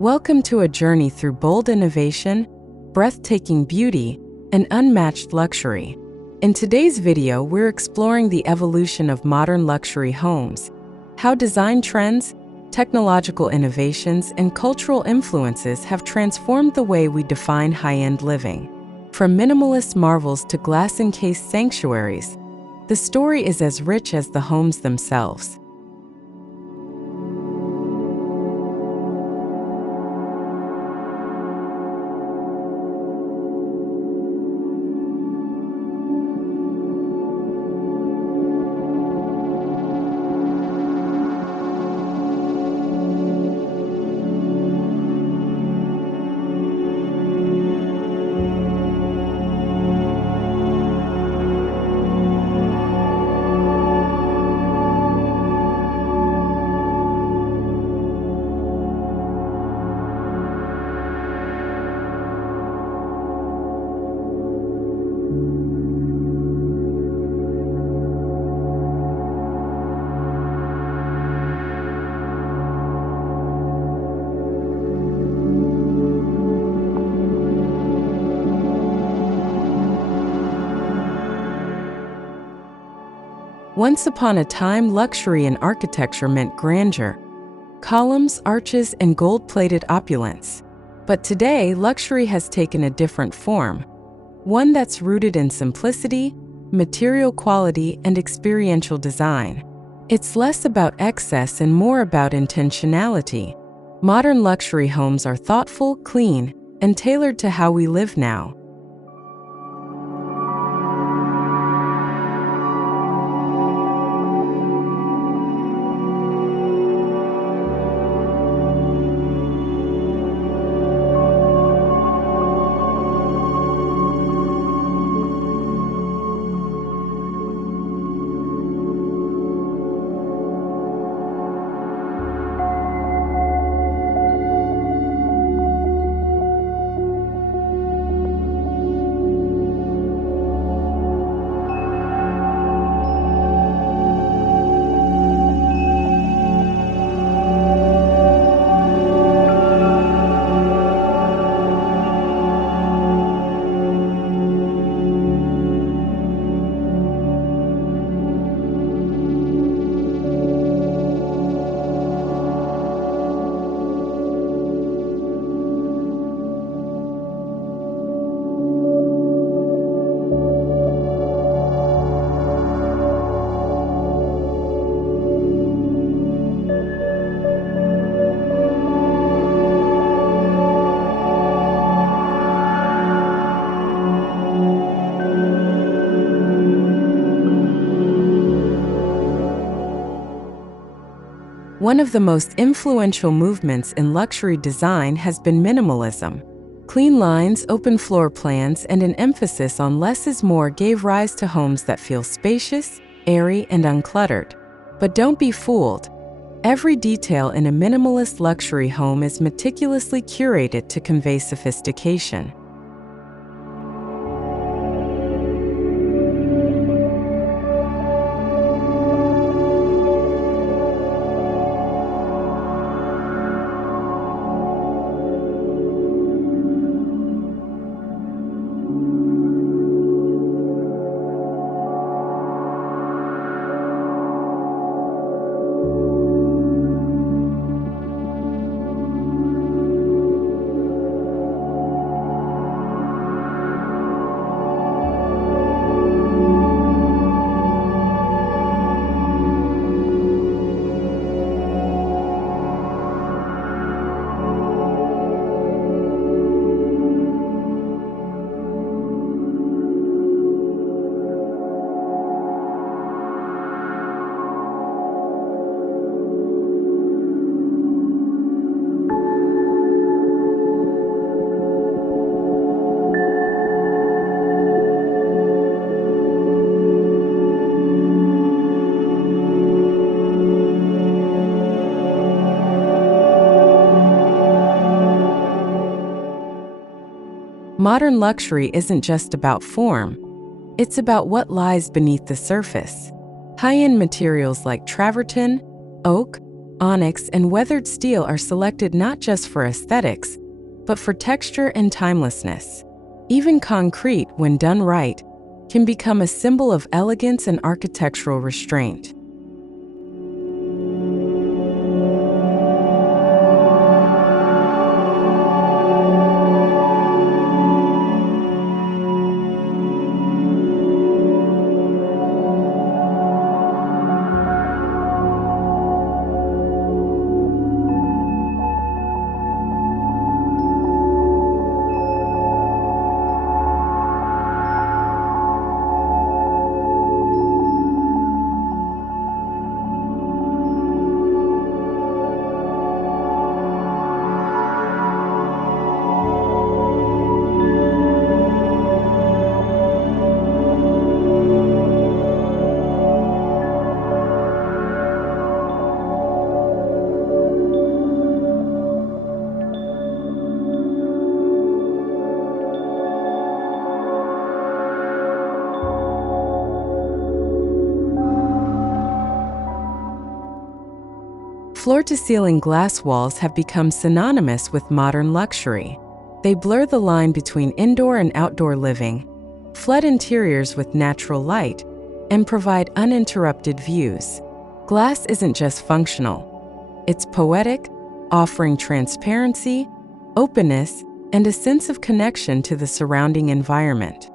Welcome to a journey through bold innovation, breathtaking beauty, and unmatched luxury. In today's video, we're exploring the evolution of modern luxury homes, how design trends, technological innovations, and cultural influences have transformed the way we define high-end living. From minimalist marvels to glass-encased sanctuaries, the story is as rich as the homes themselves. Once upon a time, luxury in architecture meant grandeur, columns, arches, and gold-plated opulence. But today, luxury has taken a different form, one that's rooted in simplicity, material quality, and experiential design. It's less about excess and more about intentionality. Modern luxury homes are thoughtful, clean, and tailored to how we live now. One of the most influential movements in luxury design has been minimalism. Clean lines, open floor plans, and an emphasis on less is more gave rise to homes that feel spacious, airy, and uncluttered. But don't be fooled. Every detail in a minimalist luxury home is meticulously curated to convey sophistication. Modern luxury isn't just about form, it's about what lies beneath the surface. High-end materials like travertine, oak, onyx, and weathered steel are selected not just for aesthetics, but for texture and timelessness. Even concrete, when done right, can become a symbol of elegance and architectural restraint. Floor-to-ceiling glass walls have become synonymous with modern luxury. They blur the line between indoor and outdoor living, flood interiors with natural light, and provide uninterrupted views. Glass isn't just functional. It's poetic, offering transparency, openness, and a sense of connection to the surrounding environment.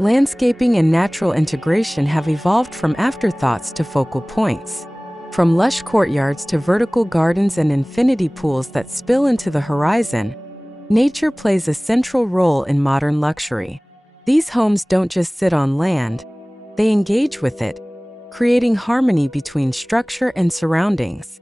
Landscaping and natural integration have evolved from afterthoughts to focal points. From lush courtyards to vertical gardens and infinity pools that spill into the horizon, nature plays a central role in modern luxury. These homes don't just sit on land, they engage with it, creating harmony between structure and surroundings.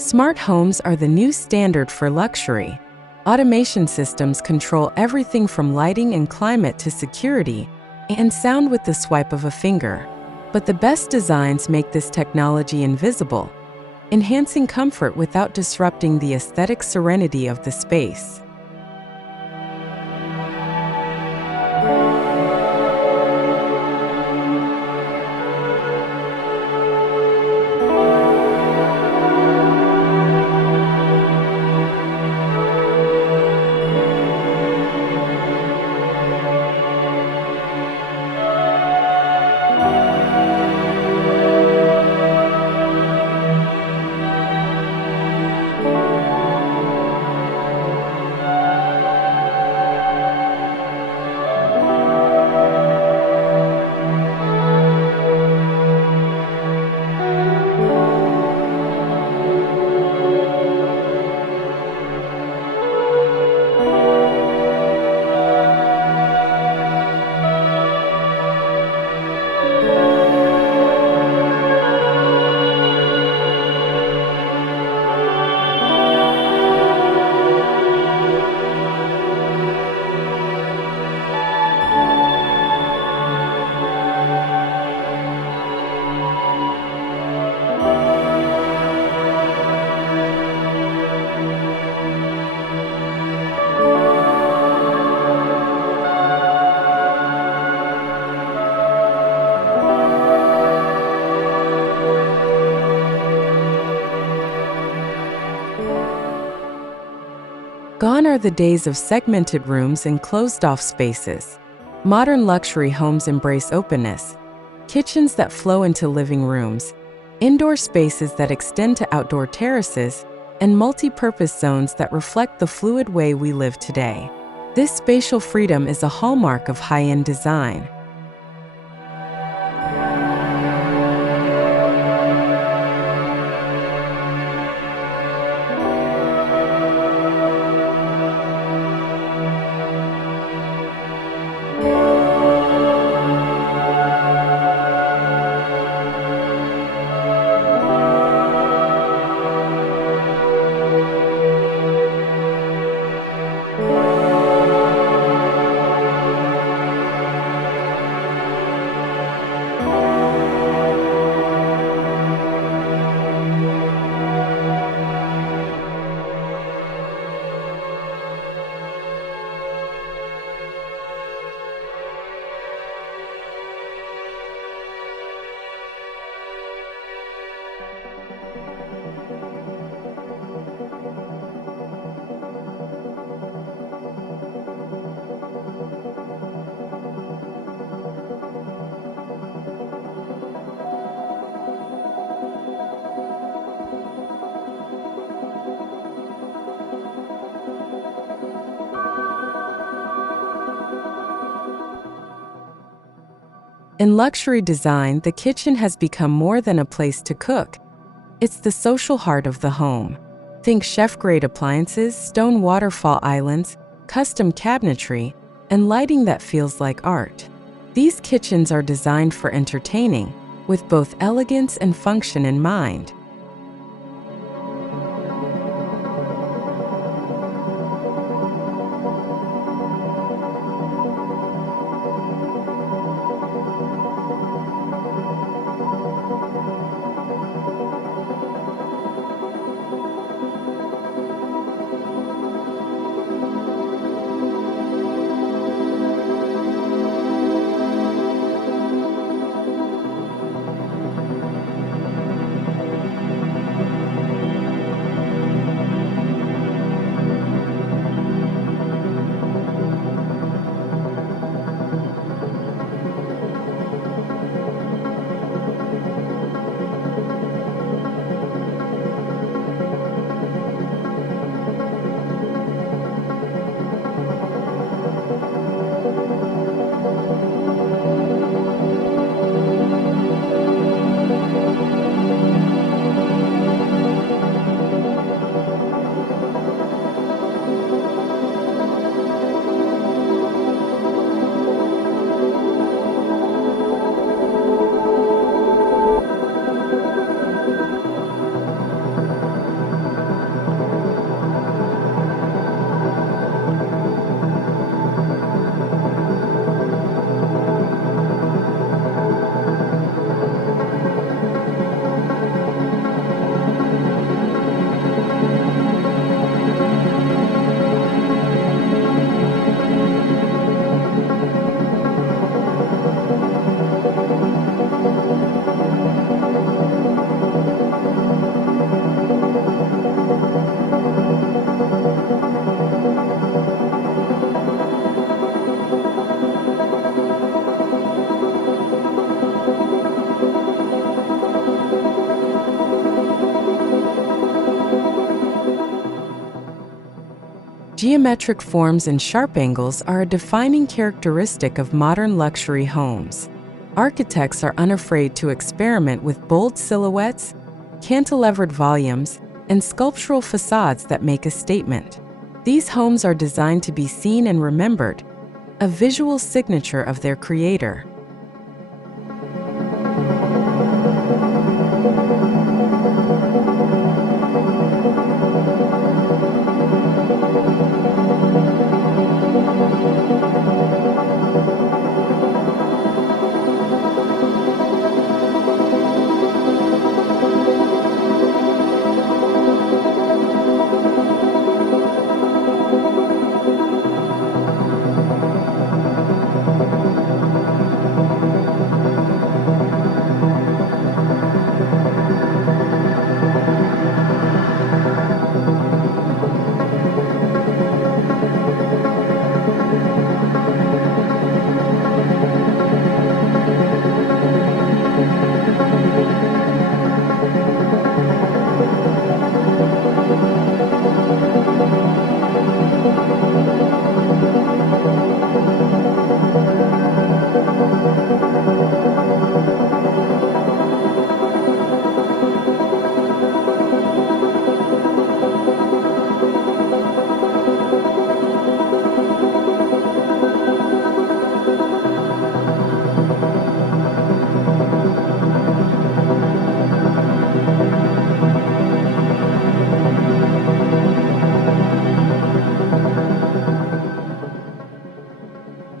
Smart homes are the new standard for luxury. Automation systems control everything from lighting and climate to security and sound with the swipe of a finger. But the best designs make this technology invisible, enhancing comfort without disrupting the aesthetic serenity of the space. Gone are the days of segmented rooms and closed-off spaces. Modern luxury homes embrace openness, kitchens that flow into living rooms, indoor spaces that extend to outdoor terraces, and multi-purpose zones that reflect the fluid way we live today. This spatial freedom is a hallmark of high-end design. In luxury design, the kitchen has become more than a place to cook. It's the social heart of the home. Think chef-grade appliances, stone waterfall islands, custom cabinetry, and lighting that feels like art. These kitchens are designed for entertaining, with both elegance and function in mind. Geometric forms and sharp angles are a defining characteristic of modern luxury homes. Architects are unafraid to experiment with bold silhouettes, cantilevered volumes, and sculptural facades that make a statement. These homes are designed to be seen and remembered, a visual signature of their creator.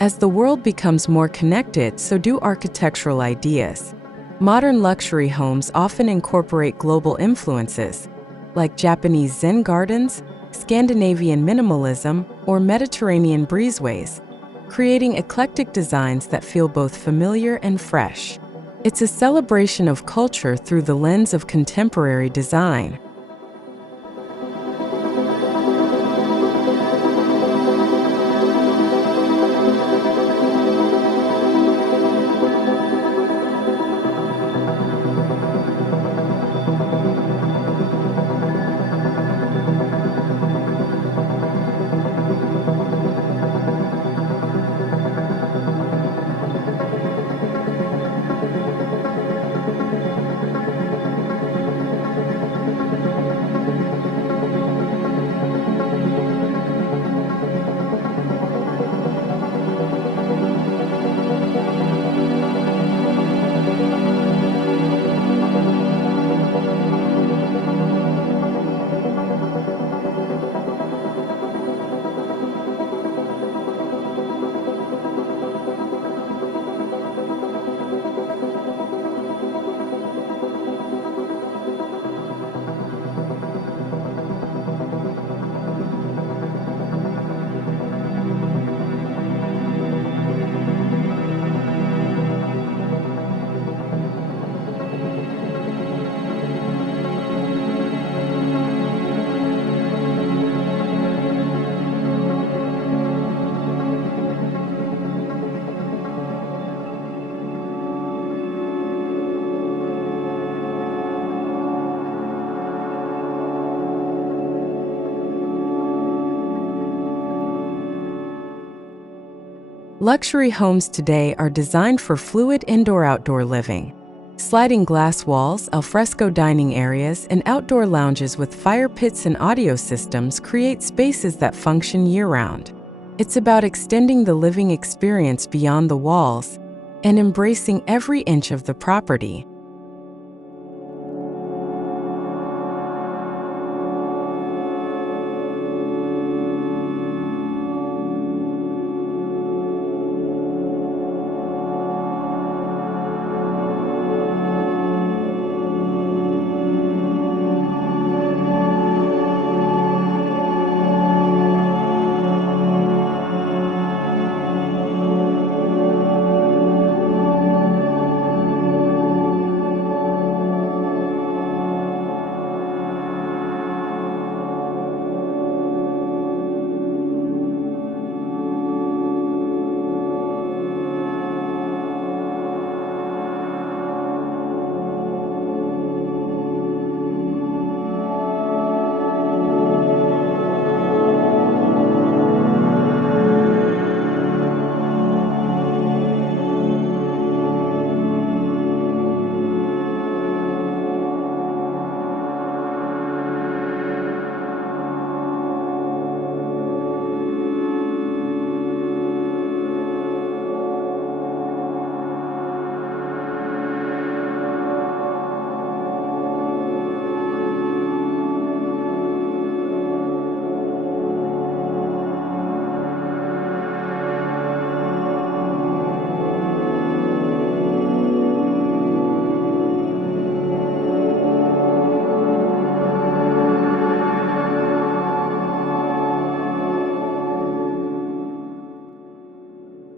As the world becomes more connected, so do architectural ideas. Modern luxury homes often incorporate global influences, like Japanese Zen gardens, Scandinavian minimalism, or Mediterranean breezeways, creating eclectic designs that feel both familiar and fresh. It's a celebration of culture through the lens of contemporary design. Luxury homes today are designed for fluid indoor-outdoor living. Sliding glass walls, alfresco dining areas, and outdoor lounges with fire pits and audio systems create spaces that function year-round. It's about extending the living experience beyond the walls and embracing every inch of the property.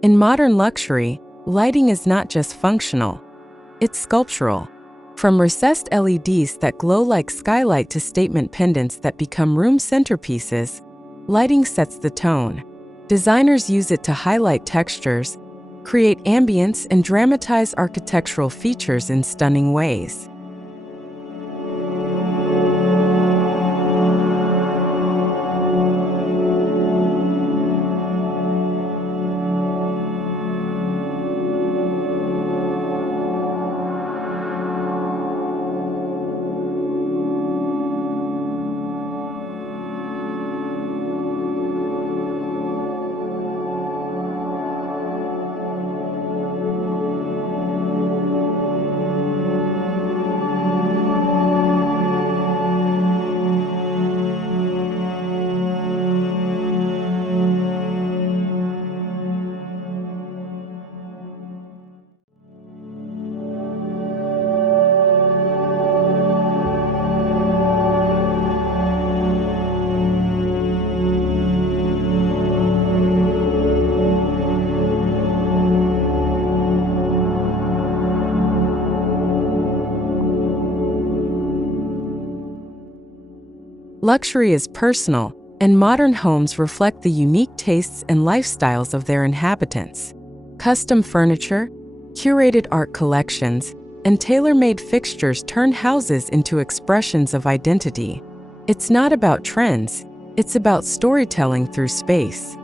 In modern luxury, lighting is not just functional, it's sculptural. From recessed LEDs that glow like skylight to statement pendants that become room centerpieces, lighting sets the tone. Designers use it to highlight textures, create ambience, and dramatize architectural features in stunning ways. Luxury is personal, and modern homes reflect the unique tastes and lifestyles of their inhabitants. Custom furniture, curated art collections, and tailor-made fixtures turn houses into expressions of identity. It's not about trends, it's about storytelling through space.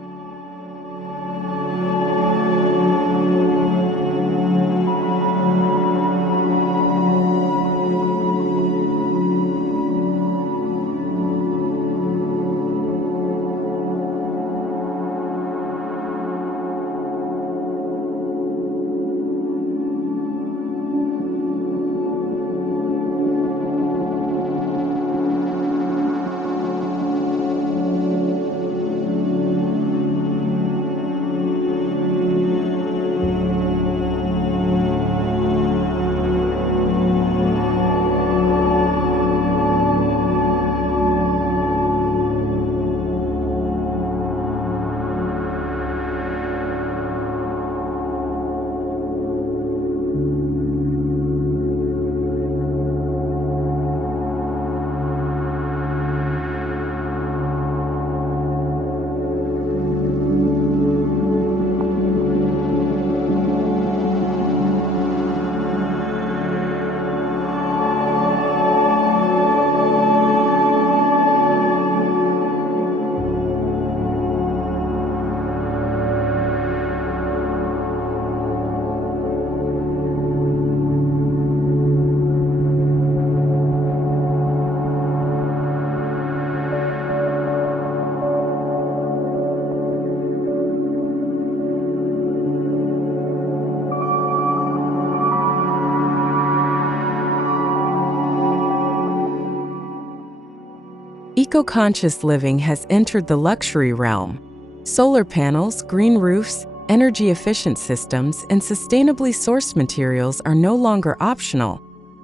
Eco-conscious living has entered the luxury realm. Solar panels, green roofs, energy-efficient systems, and sustainably sourced materials are no longer optional.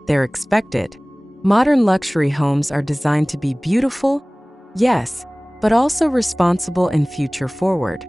They're expected. Modern luxury homes are designed to be beautiful, yes, but also responsible and future-forward.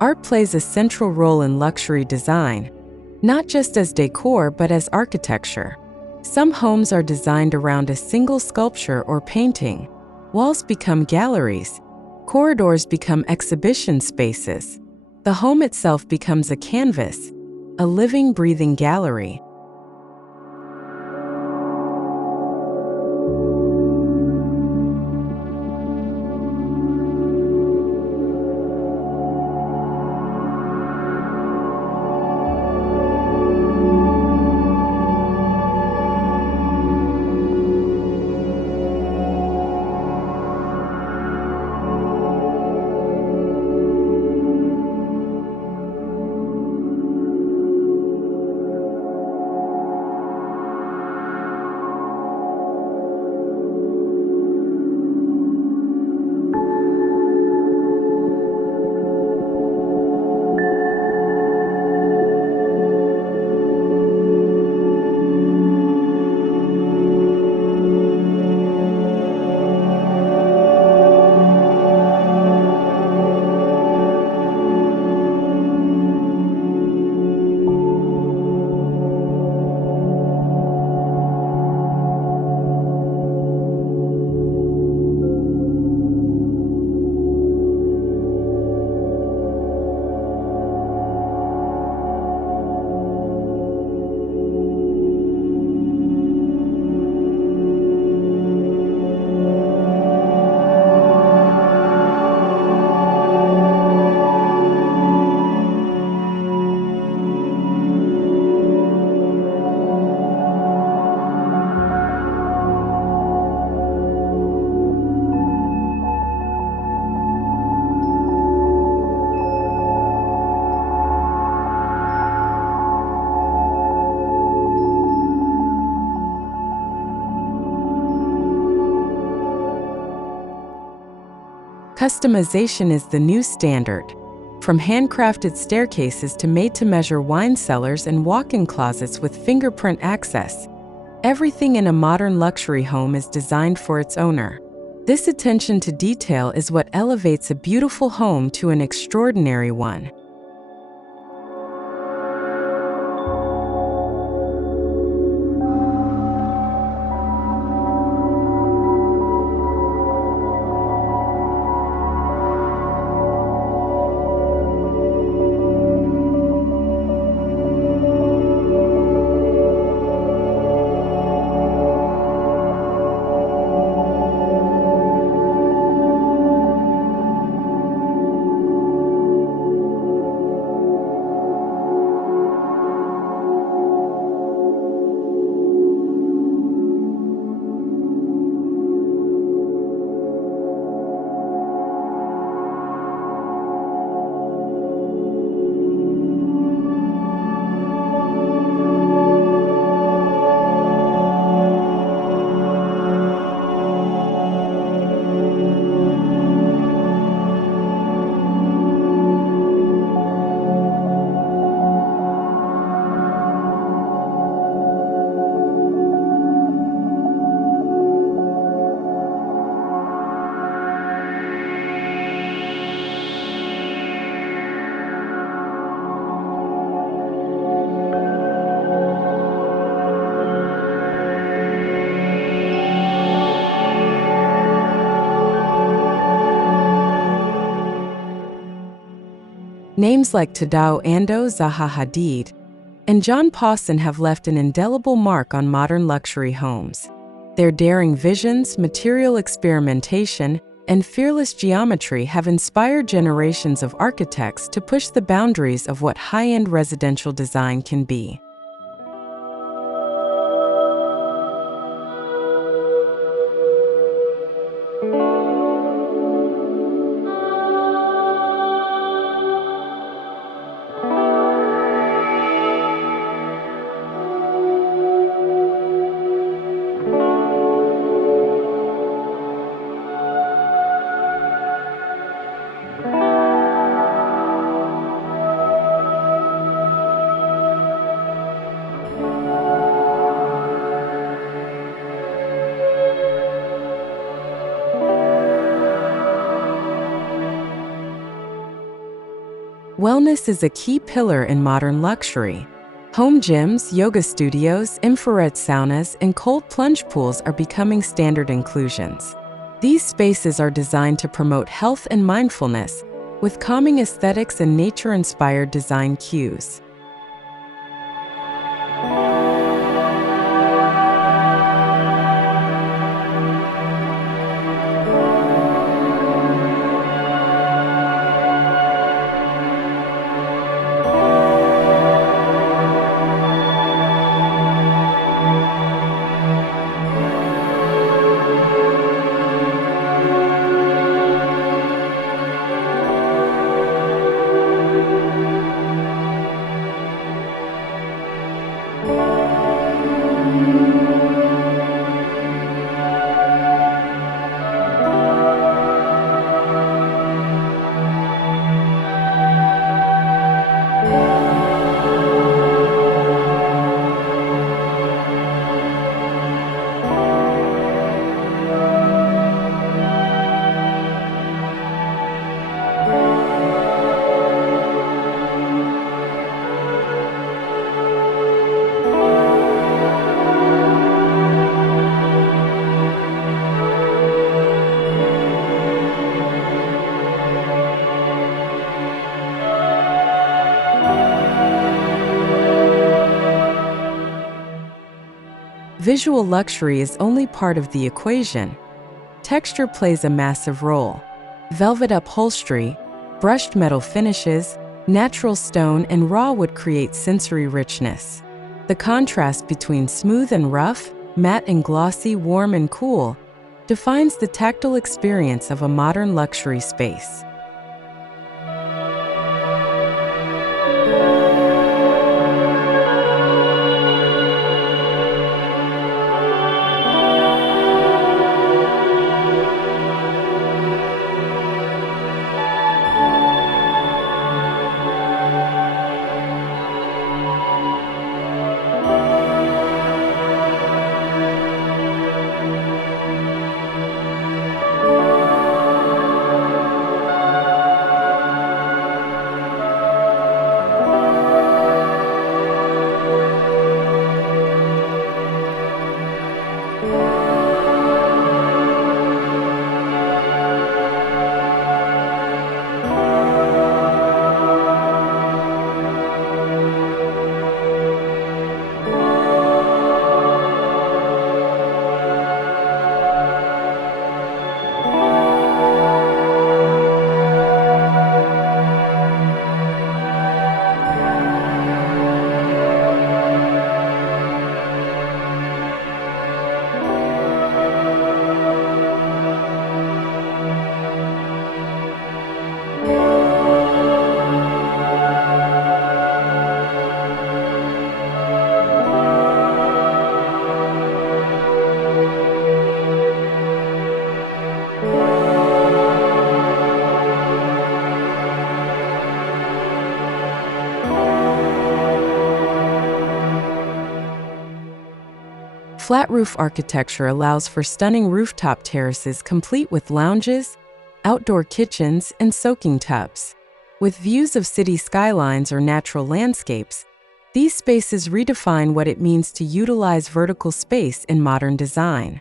Art plays a central role in luxury design, not just as decor but as architecture. Some homes are designed around a single sculpture or painting. Walls become galleries. Corridors become exhibition spaces. The home itself becomes a canvas, a living, breathing gallery. Customization is the new standard. From handcrafted staircases to made-to-measure wine cellars and walk-in closets with fingerprint access, everything in a modern luxury home is designed for its owner. This attention to detail is what elevates a beautiful home to an extraordinary one. Names like Tadao Ando, Zaha Hadid, and John Pawson have left an indelible mark on modern luxury homes. Their daring visions, material experimentation, and fearless geometry have inspired generations of architects to push the boundaries of what high-end residential design can be. Wellness is a key pillar in modern luxury. Home gyms, yoga studios, infrared saunas, and cold plunge pools are becoming standard inclusions. These spaces are designed to promote health and mindfulness, with calming aesthetics and nature-inspired design cues. Visual luxury is only part of the equation. Texture plays a massive role. Velvet upholstery, brushed metal finishes, natural stone, and raw wood create sensory richness. The contrast between smooth and rough, matte and glossy, warm and cool, defines the tactile experience of a modern luxury space. flat roof architecture allows for stunning rooftop terraces complete with lounges, outdoor kitchens, and soaking tubs. With views of city skylines or natural landscapes, these spaces redefine what it means to utilize vertical space in modern design.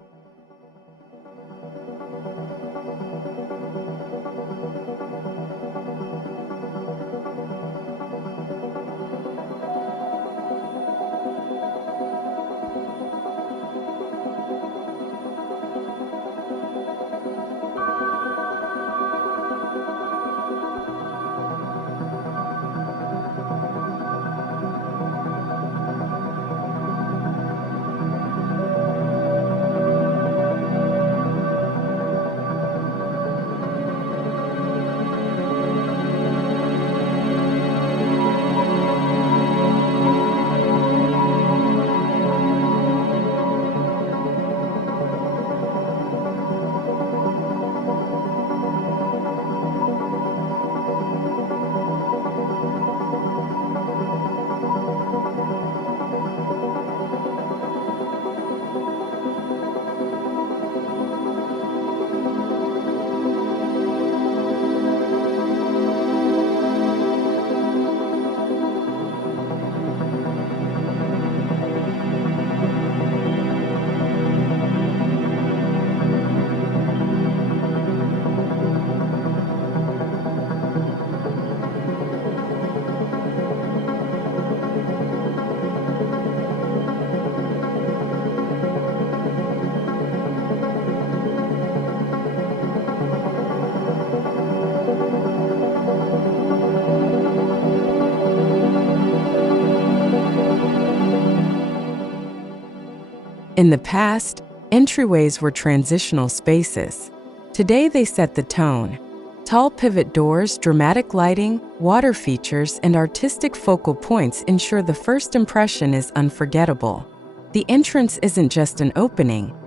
In the past, entryways were transitional spaces. Today they set the tone. Tall pivot doors, dramatic lighting, water features, and artistic focal points ensure the first impression is unforgettable. The entrance isn't just an opening,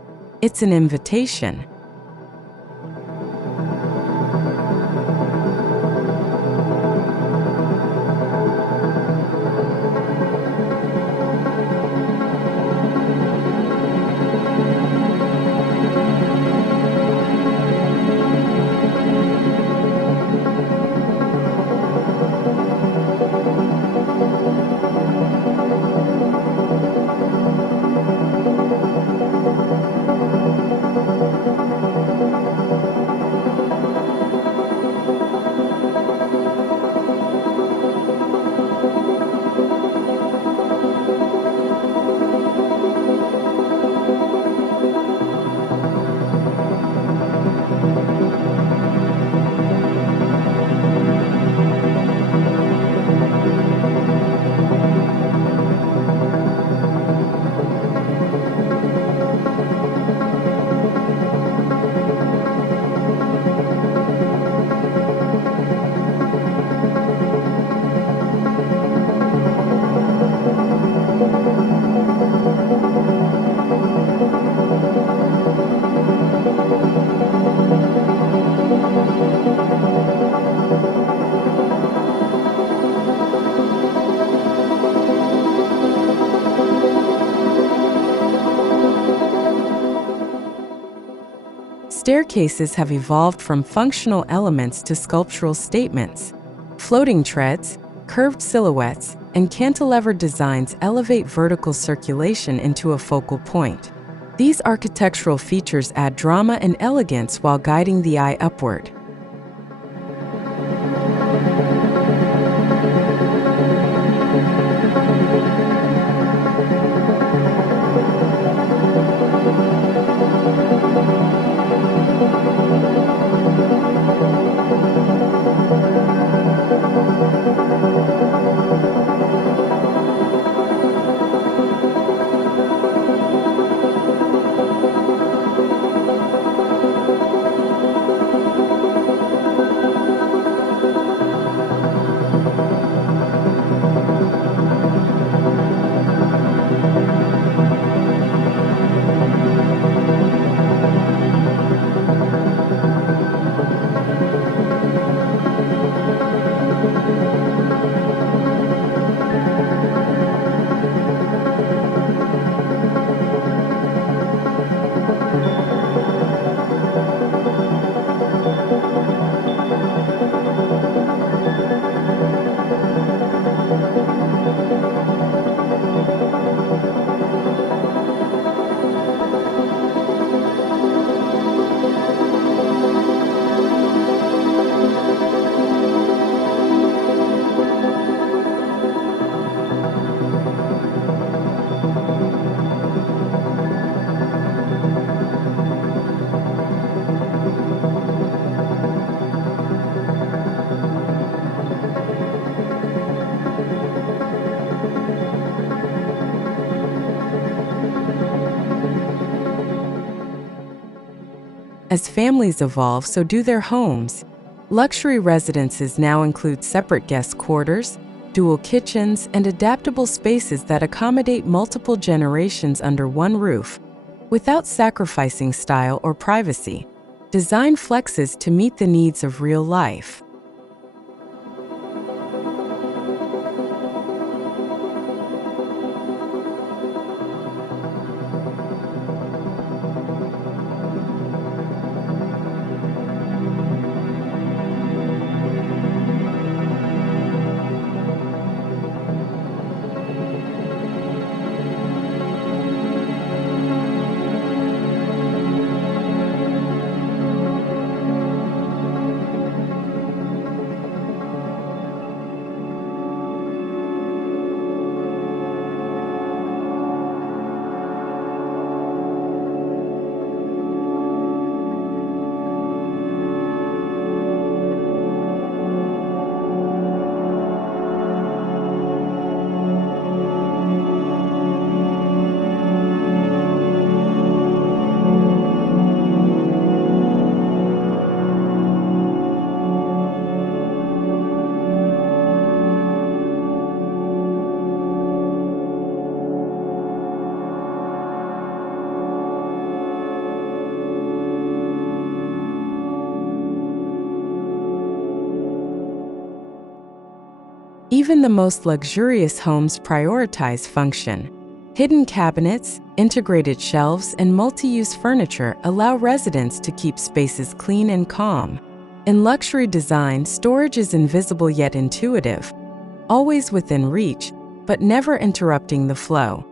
it's an invitation. Staircases have evolved from functional elements to sculptural statements. Floating treads, curved silhouettes, and cantilever designs elevate vertical circulation into a focal point. These architectural features add drama and elegance while guiding the eye upward. As families evolve, so do their homes. Luxury residences now include separate guest quarters, dual kitchens, and adaptable spaces that accommodate multiple generations under one roof, without sacrificing style or privacy. Design flexes to meet the needs of real life. Even the most luxurious homes prioritize function. Hidden cabinets, integrated shelves, and multi-use furniture allow residents to keep spaces clean and calm. In luxury design, storage is invisible yet intuitive, always within reach, but never interrupting the flow.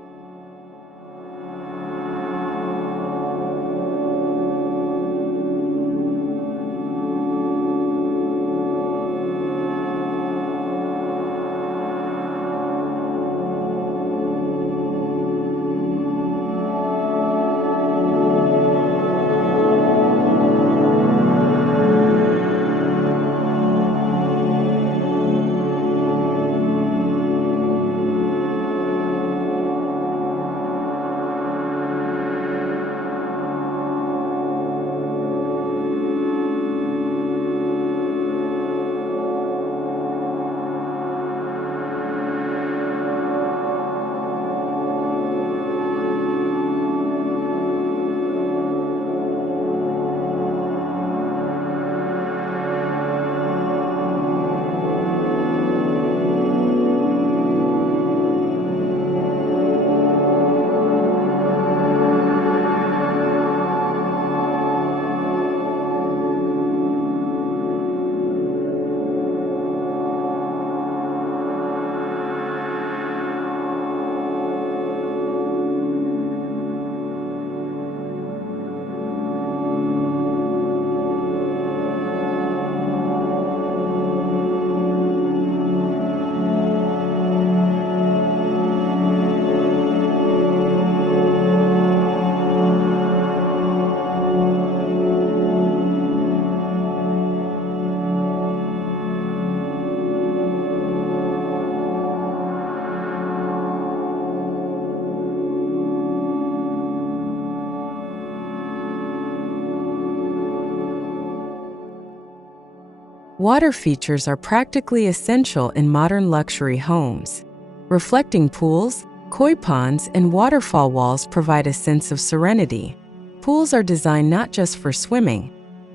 Water features are practically essential in modern luxury homes. Reflecting pools, koi ponds, and waterfall walls provide a sense of serenity. Pools are designed not just for swimming,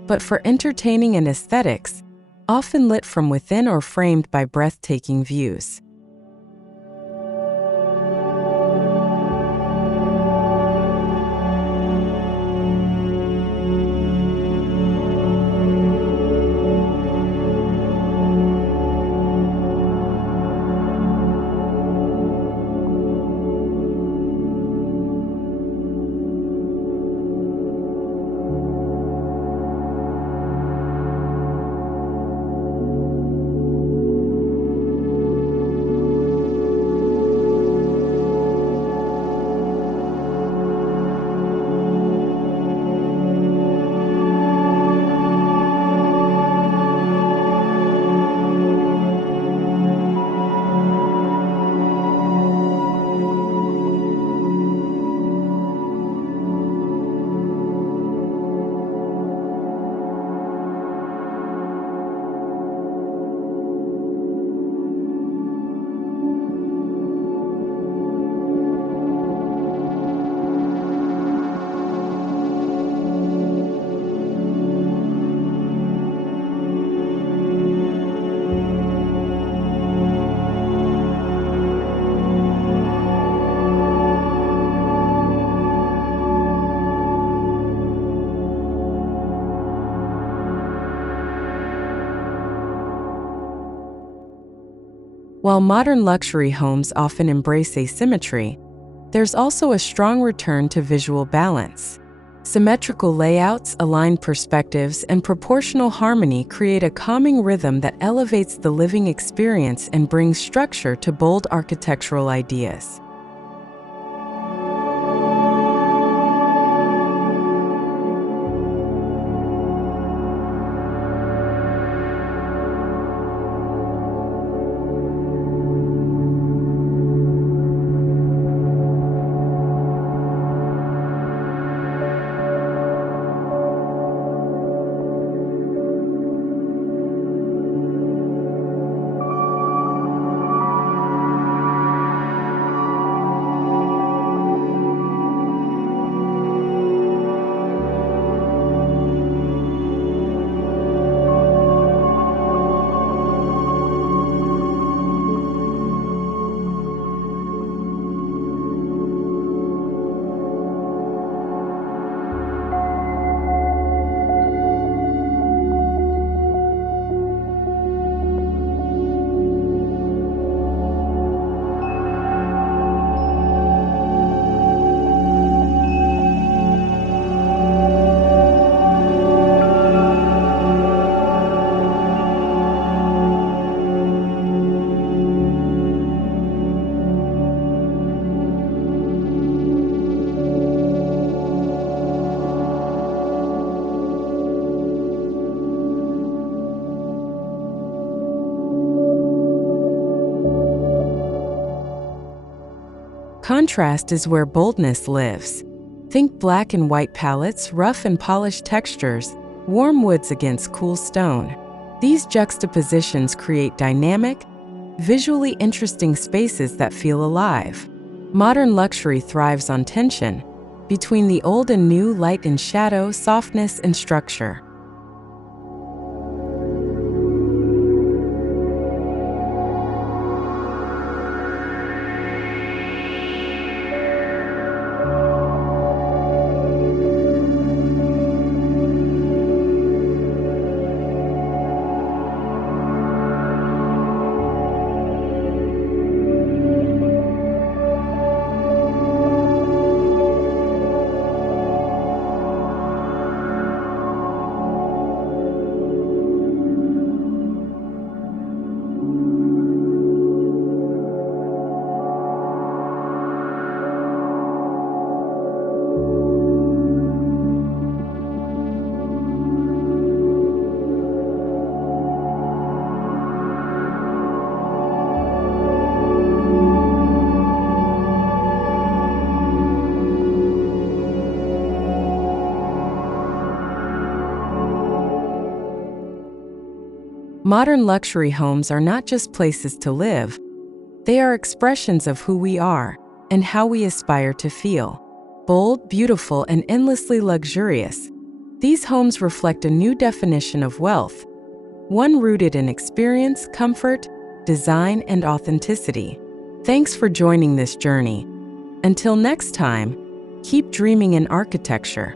but for entertaining and aesthetics, often lit from within or framed by breathtaking views. While modern luxury homes often embrace asymmetry, there's also a strong return to visual balance. Symmetrical layouts, aligned perspectives, and proportional harmony create a calming rhythm that elevates the living experience and brings structure to bold architectural ideas. Contrast is where boldness lives. Think black and white palettes, rough and polished textures, warm woods against cool stone. These juxtapositions create dynamic, visually interesting spaces that feel alive. Modern luxury thrives on tension between the old and new, light and shadow, softness and structure. Modern luxury homes are not just places to live, they are expressions of who we are and how we aspire to feel. Bold, beautiful, and endlessly luxurious, these homes reflect a new definition of wealth, one rooted in experience, comfort, design, and authenticity. Thanks for joining this journey. Until next time, keep dreaming in architecture.